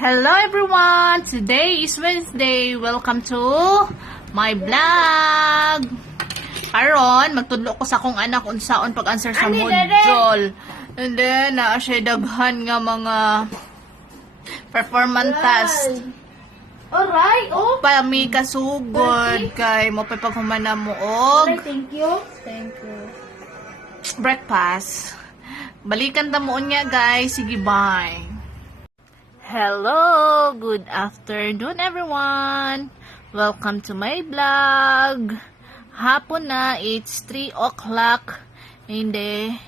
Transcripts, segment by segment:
Hello everyone! Today is Wednesday. Welcome to my vlog. Karon, magtudlo ko sa akong anak unsaon pag-answer sa module. And then, siya daghan nga mga performance test. Alright, oh. Pa mi kasugod kay mo pa paghumana mo og Thank you. Thank you. breakfast. Balikan ta mo niya guys. Sige, bye. Hello, good afternoon everyone. Welcome to my vlog. Hapon na, it's 3 o'clock in the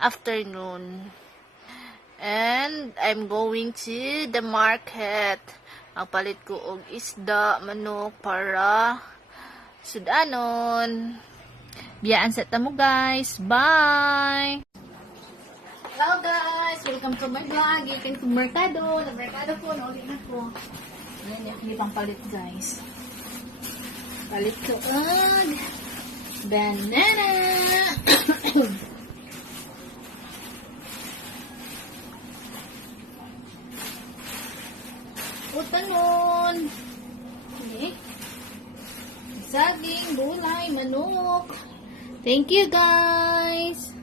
afternoon. And I'm going to the market. Magpalit ko og isda, manok para sudanon. Biyaan sa tamo guys. Bye! Hello guys! Welcome to my vlog. You can to Mercado. Na-Mercado po. Nauli na po. Ayan, hindi pang palit guys. Palit ko og banana. Utanon. Okay. Saging, gulay, manok. Thank you guys.